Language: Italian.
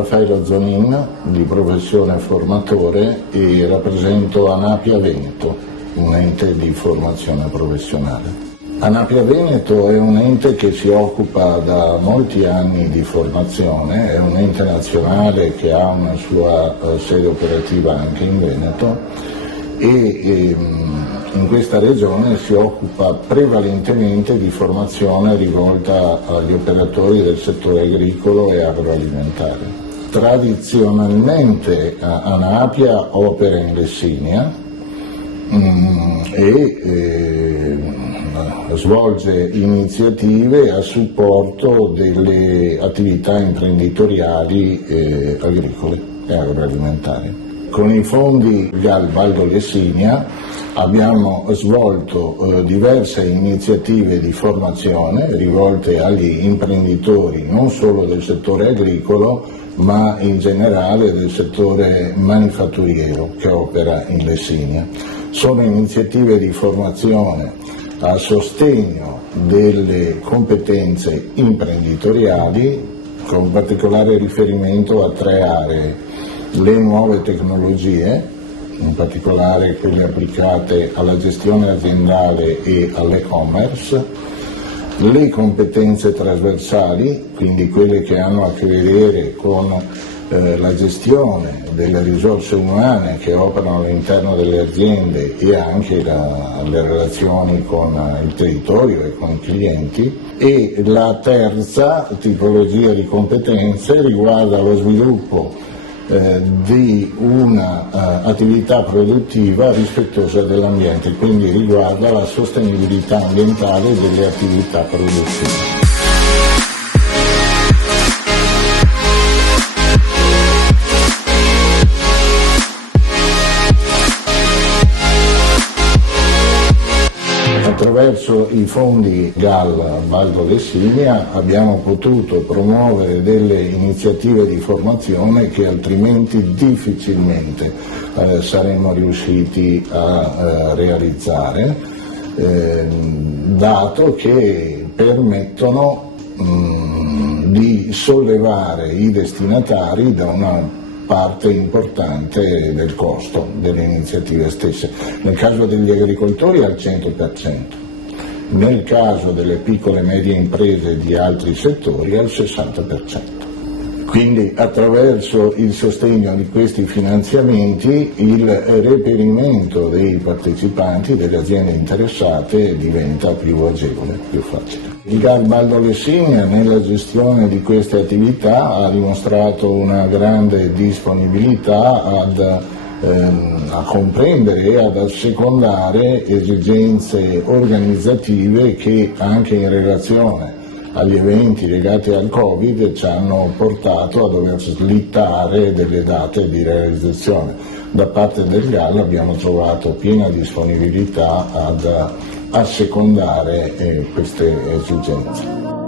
Raffaello Zonin, di professione formatore, e rappresento Anapia Veneto, un ente di formazione professionale. Anapia Veneto è un ente che si occupa da molti anni di formazione, è un ente nazionale che ha una sua sede operativa anche in Veneto e in questa regione si occupa prevalentemente di formazione rivolta agli operatori del settore agricolo e agroalimentare. Tradizionalmente Anapia opera in Lessinia e svolge iniziative a supporto delle attività imprenditoriali agricole e agroalimentari. Con i fondi GAL Valdo Lessinia abbiamo svolto diverse iniziative di formazione rivolte agli imprenditori non solo del settore agricolo ma in generale del settore manifatturiero che opera in Lessinia. Sono iniziative di formazione a sostegno delle competenze imprenditoriali con particolare riferimento a 3 aree: le nuove tecnologie, in particolare quelle applicate alla gestione aziendale e all'e-commerce, le competenze trasversali, quindi quelle che hanno a che vedere con la gestione delle risorse umane che operano all'interno delle aziende e anche le relazioni con il territorio e con i clienti, e la terza tipologia di competenze riguarda lo sviluppo di un'attività produttiva rispettosa dell'ambiente, quindi riguarda la sostenibilità ambientale delle attività produttive. Attraverso i fondi GAL Valdo Lessinia abbiamo potuto promuovere delle iniziative di formazione che altrimenti difficilmente saremmo riusciti a realizzare, dato che permettono di sollevare i destinatari da una parte importante del costo delle iniziative stesse. Nel caso degli agricoltori al 100%, nel caso delle piccole e medie imprese di altri settori al 60%. Quindi attraverso il sostegno di questi finanziamenti il reperimento dei partecipanti, delle aziende interessate, diventa più agevole, più facile. Il GAL Valdo Lessinia nella gestione di queste attività ha dimostrato una grande disponibilità a comprendere e ad assecondare esigenze organizzative che anche in relazione agli eventi legati al Covid ci hanno portato a dover slittare delle date di realizzazione. Da parte del GAL abbiamo trovato piena disponibilità ad assecondare queste esigenze.